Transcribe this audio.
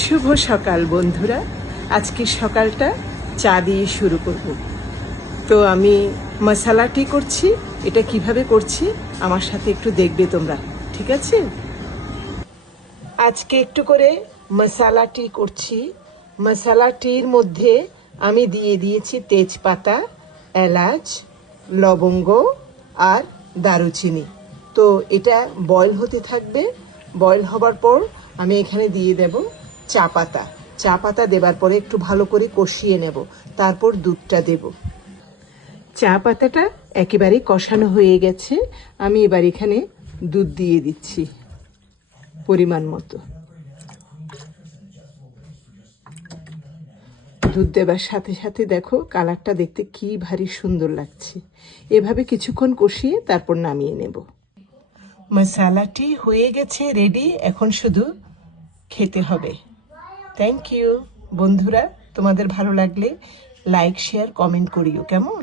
শুভ সকাল বন্ধুরা। আজকে সকালটা চা দিয়ে শুরু করব। তো আমি মশালা টি করছি। এটা কিভাবে করছি আমার সাথে একটু দেখবে তোমরা, ঠিক আছে? আজকে একটু করে মশালা টি করছি। মশালা টির মধ্যে আমি দিয়ে দিয়েছি তেজপাতা, এলাচ, লবঙ্গ আর দারুচিনি। তো এটা বয়েল হতে থাকবে। বয়েল হবার পর আমি এখানে দিয়ে দেব চা পাতা। চা পাতা দেবার পরে একটু ভালো করে কষিয়ে নেব, তারপর দুধটা দেব। চা পাতাটা একেবারে কষানো হয়ে গেছে। আমি এবার এখানে দুধ দিয়ে দিচ্ছি পরিমাণ মতো। দুধ দেবার সাথে সাথে দেখো কালারটা দেখতে কি ভারী সুন্দর লাগছে। এভাবে কিছুক্ষণ কষিয়ে তারপর নামিয়ে নেব। মশালাটি হয়ে গেছে রেডি, এখন শুধু খেতে হবে। থ্যাংক ইউ বন্ধুরা, তোমাদের ভালো লাগলে লাইক শেয়ার কমেন্ট করিও, কেমন?